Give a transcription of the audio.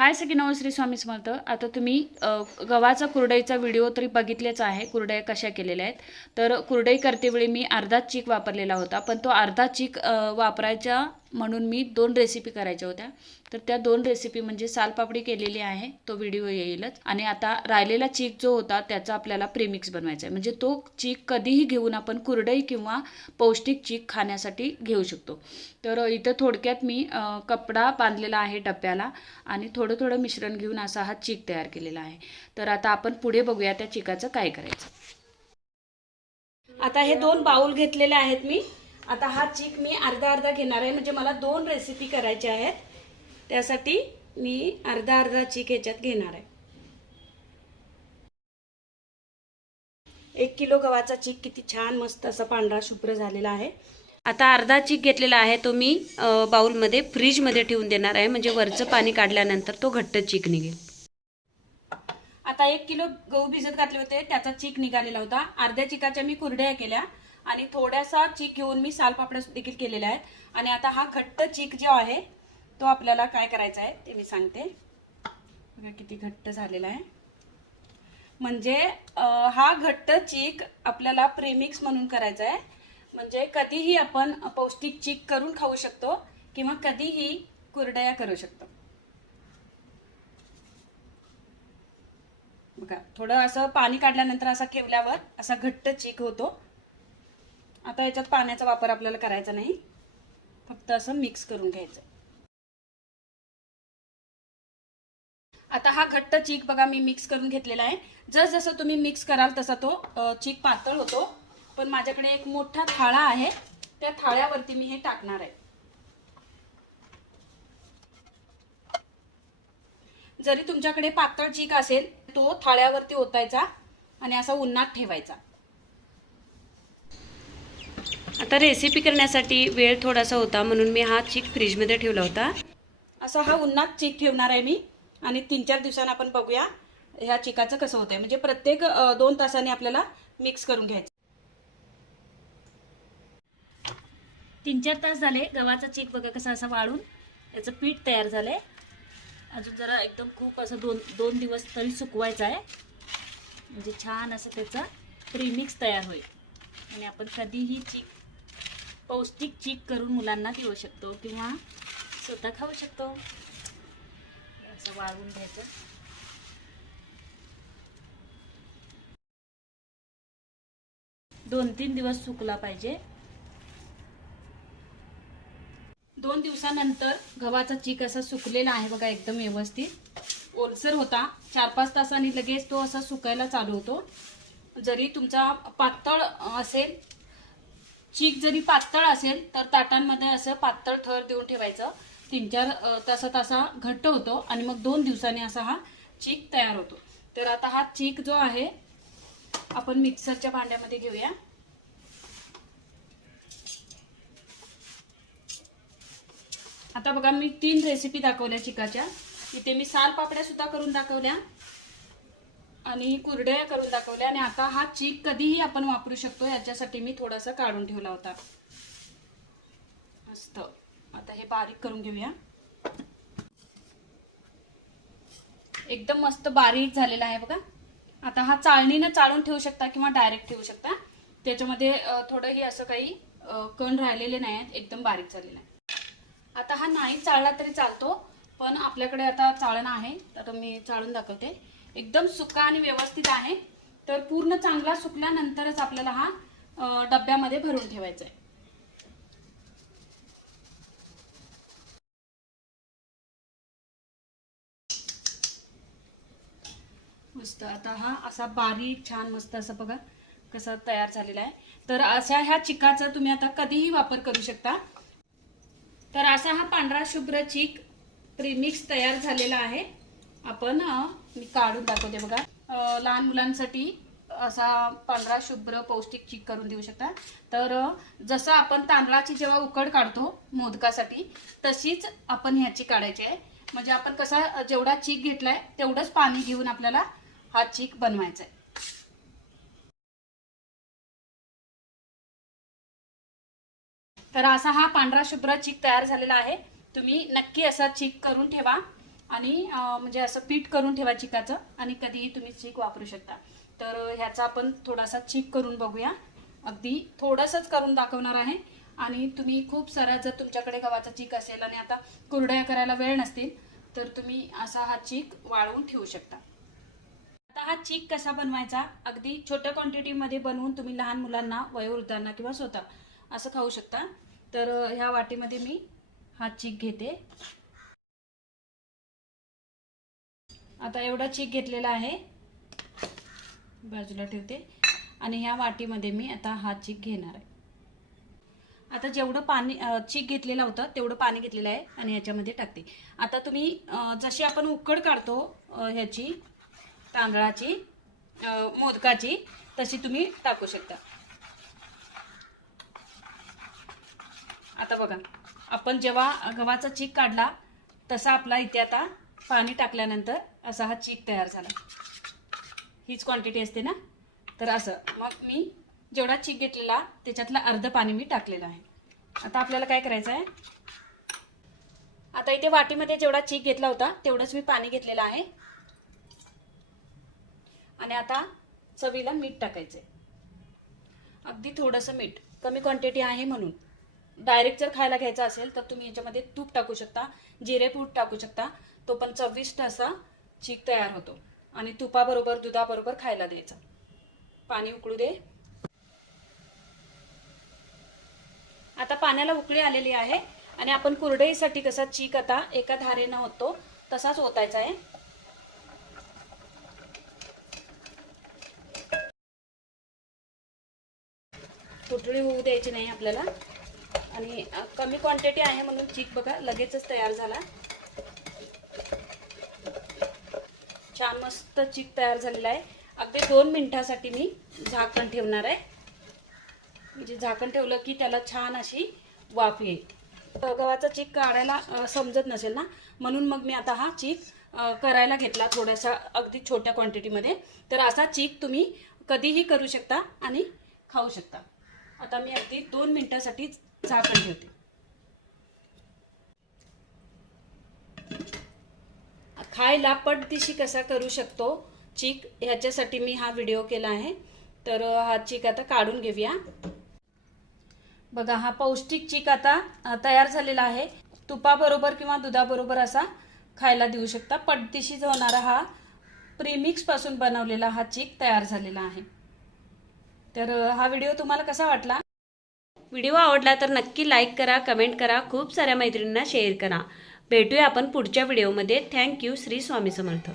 हाय सगळी नवश्री स्वामी समर्थ. आता तुम्ही गव्हाचा कुरडईचा व्हिडिओ तरी बघितलेच आहे कुरडया कशा केलेल्या आहेत. तर कुरडई करतेवेळी मी अर्धा चीक वापरलेला होता पण तो अर्धा चीक वापरायच्या म्हणून मी दोन रेसिपी करायच्या होत्या. तर त्या दोन रेसिपी म्हणजे सालपापडी केलेली आहे तो व्हिडिओ येईलच. आणि आता राहिलेला चीक जो होता त्याचा आपल्याला प्रेमिक्स बनवायचा आहे. म्हणजे तो चीक कधीही घेऊन आपण कुरडई किंवा पौष्टिक चीक खाण्यासाठी घेऊ शकतो. तर इथं थोडक्यात मी कपडा बांधलेला आहे डब्याला आणि थोडं थोडं मिश्रण घेऊन असा हा चीक तयार केलेला आहे. तर आता आपण पुढे बघूया त्या चिकाचं काय करायचं. आता हे दोन बाऊल घेतलेले आहेत मी. आता हा चीक मी अर्धा अर्धा घेणार आहे. म्हणजे मला दोन रेसिपी करायच्या आहेत. त्यासाठी मी अर्धा अर्धा चीक ह्याच्यात घेणार आहे. एक किलो गव्हाचा चीक किती छान मस्त असा पांढरा शुभ्र झालेला आहे. आता अर्धा चीक घेतलेला आहे तो मी बाऊलमध्ये फ्रीजमध्ये ठेवून देणार आहे. म्हणजे वरचं पाणी काढल्यानंतर तो घट्ट चीक निघेल. आता एक किलो गहू भिजत घातले होते. त्याचा चीक निघालेला होता. अर्ध्या चिकाच्या मी कुरड्या केल्या. आणि थोडासा चीक घेऊन मी सालपापड्या देखील केलेल्या आहेत. आणि आता हा घट्ट चीक जो आहे तो आपल्याला काय करायचा आहे ते मी सांगते. बघा किती घट्ट झालेला आहे. म्हणजे हा घट्ट चीक आपल्याला प्रेमिक्स म्हणून करायचा आहे. म्हणजे कधीही आपण पौष्टिक चीक करून खाऊ शकतो किंवा कधीही कुरडया करू शकतो. बघा थोडं असं पाणी काढल्यानंतर असा ठेवल्यावर असा घट्ट चीक होतो. आता याच्यात पाण्याचा वापर आपल्याला करायचा नाही. फक्त असं मिक्स करून घ्यायचं. आता हा घट्ट चीक बघा मी मिक्स करून घेतलेला आहे. जस जसं तुम्ही मिक्स कराल तसा तो चीक पातळ होतो. पण माझ्याकडे एक मोठा थाळा आहे. त्या थाळ्यावरती मी हे टाकणार आहे. जरी तुमच्याकडे पातळ चीक असेल तो थाळ्यावरती ओतायचा आणि असा उन्हात ठेवायचा. आता रेसिपी करण्यासाठी वेळ थोडासा होता म्हणून मी हा चीक फ्रीजमध्ये ठेवला होता. असा हा उन्हात चीक ठेवणार आहे मी. आणि तीन चार दिवसांनी आपण बघूया ह्या चिकाचं कसं होतंय. म्हणजे प्रत्येक दोन तासांनी आपल्याला मिक्स करून घ्यायचं. तीन चार तास झाले. गव्हाचा चीक बघा कसा असा वाळून याचं पीठ तयार झालंय. अजून जरा एकदम खूप असं दोन दोन दिवस तरी सुकवायचं आहे. म्हणजे छान असं त्याचा प्रीमिक्स तयार होईल. आणि आपण कधीही चीक पौष्टिक चीक करून मुलांना देऊ शकतो किंवा स्वतः खाऊ शकतो. असं वाळवून घ्यायचं. दोन तीन दिवस सुकला पाहिजे. दोन दिवसानंतर गव्हाचा चीक असा सुकलेला आहे बघा एकदम व्यवस्थित. ओलसर होता. चार पाच तासांनी लगेच तो असा सुकायला चालू होतो. जरी तुमचा पातळ असेल चीक जरी पातळ असेल तर ताटांमध्ये असं पातळ थर देऊन ठेवायचं. तीन चार तासा तासात असा घट्ट होतो आणि मग दोन दिवसांनी असा हा चीक तयार होतो. तर आता हा चीक जो आहे आपण मिक्सरच्या भांड्यामध्ये घेऊया. आता बघा मी तीन रेसिपी दाखवल्या चिकाच्या. इथे मी साल पापड्या सुद्धा करून दाखवल्या. आणि कुरड्या करून दाखवल्या आणि आता हा चीक कधीही आपण वापरू शकतो याच्यासाठी मी थोडासा काढून ठेवला होता. मस्त. आता हे बारीक करून घेऊया. एकदम मस्त बारीक झालेला आहे बघा. आता हा चाळणीनं चाळून ठेवू शकता किंवा डायरेक्ट ठेवू शकता. त्याच्यामध्ये थोडंही असं काही कण राहिलेले नाही आहेत. एकदम बारीक झालेला आहे. आता हा नाही चाळला तरी चालतो. पण आपल्याकडे आता चाळण आहे तर मी चाळण दाखवते. एकदम सुका आणि व्यवस्थित आहे तर पूर्ण चांगला सुकल्यानंतरच आपल्याला हा डब्यामध्ये भरून ठेवायचा आहे. मस्त आता हा असा बारीक छान मस्त असं बघा कसा तयार झालेला आहे. तर अशा ह्या चिकाचा तुम्ही आता कधीही वापर करू शकता. तर असा हा पांढरा शुभ्र चिक प्रीमिक्स तयार झालेला आहे. आपण मी काढून दाखवते बघा. लहान मुलांसाठी असा पांढरा शुभ्र पौष्टिक चीक करून देऊ शकता. तर जसं आपण तांदळाची जेव्हा उकड काढतो मोदकासाठी तशीच आपण ह्याची काढायची आहे. म्हणजे आपण कसा जेवढा चीक घेतलाय तेवढंच पाणी घेऊन आपल्याला हा चीक बनवायचा आहे. तर असा हा पांढरा शुभ्र चीक तयार झालेला आहे. तुम्ही नक्की असा चीक करून ठेवा आणि म्हणजे असं पीठ करून ठेवा चिकाचं आणि कधीही तुम्ही चीक वापरू शकता. तर ह्याचा आपण थोडासा चीक करून बघूया. अगदी थोडासाच करून दाखवणार आहे. आणि तुम्ही खूप सारा जर तुमच्याकडे गव्हाचा चीक असेल आणि आता कुरड्या करायला वेळ नसतील तर तुम्ही असा हा चीक वाळवून ठेवू शकता. आता हा चीक कसा बनवायचा? अगदी छोट्या क्वांटिटीमध्ये बनवून तुम्ही लहान मुलांना वयोवृद्धांना किंवा स्वतः असं खाऊ शकता. तर ह्या वाटीमध्ये मी हा चीक घेते. आता एवढा चीक घेतलेला आहे. बाजूला ठेवते. आणि ह्या वाटीमध्ये मी आता हा चीक घेणार आहे. आता जेवढं पाणी चीक घेतलेला होता तेवढं पाणी घेतलेलं आहे आणि ह्याच्यामध्ये टाकते. आता तुम्ही जशी आपण उकड काढतो ह्याची तांदळाची मोदकाची तशी तुम्ही टाकू शकता. आता बघा. आपण जेव्हा गव्हाचा चीक काढला तसा आपला इथे आता पाणी टाकल्यानंतर असा हा चीक तयार झाला. हीच क्वांटिटी असते ना? तर असं. मग मी जेवढा चीक घेतलेला त्याच्यातलं अर्ध पाणी मी टाकलेलं आहे. आता आपल्याला काय करायचं आहे? आता इथे वाटीमध्ये जेवढा चीक घेतला होता तेवढंच मी पाणी घेतलेलं आहे. आणि आता चवीला मीठ टाकायचं आहे अगदी थोडंसं मीठ. कमी क्वांटिटी आहे म्हणून. डायरेक्ट जर खायला घ्यायचा असेल तर तुम्ही याच्यामध्ये तूप टाकू शकता जिरेपूड टाकू शकता. तो पण चविष्ट असा चीक तयार होतो. आणि तुपाबरोबर दुधाबरोबर खायला द्यायचा. पाणी उकळू दे. आता पाण्याला उकळी आलेली आहे. आणि आपण कुरडईसाठी कसा चीक आता एका धारेनं होतो तसाच ओतायचा आहे. कुठळी होऊ द्यायची नाही आपल्याला. आणि कमी क्वांटिटी आहे म्हणून चीक बघा लगेचच तयार झाला. छान मस्त चीक तयार झालेला आहे. अगदी दोन मिनिटासाठी मी झाकण ठेवणार आहे. म्हणजे झाकण ठेवलं की त्याला छान अशी वाफ येईल. गव्हाचा चीक काढायला समजत नसेल ना? म्हणून मग मी आता हा चीक करायला घेतला थोड्यासा अगदी छोट्या क्वांटिटीमध्ये तर असा चीक तुम्ही कधीही करू शकता आणि खाऊ शकता. आता मी अगदी दोन मिनटासाठी झाकण ठेवते. खायला पटदिशी कसा करू शकतो? चीक ह्याच्यासाठी मी हा व्हिडिओ केला आहे. तर हा चीक आता काढून घेऊया. बघा हा पौष्टिक चीक आता तयार झालेला आहे. तुपाबरोबर किंवा दुधाबरोबर असा खायला देऊ शकता. पटदिशीच होणारा हा प्रीमिक्सपासून बनवलेला हा चीक तयार झालेला आहे. तर हा व्हिडिओ तुम्हाला कसा वाटला? व्हिडिओ आवडला तर नक्की लाईक करा कमेंट करा खूप साऱ्या मैत्रिणींना शेअर करा. भेटूया आपण पुढच्या व्हिडिओमध्ये. Thank you Shri Swami Samarth.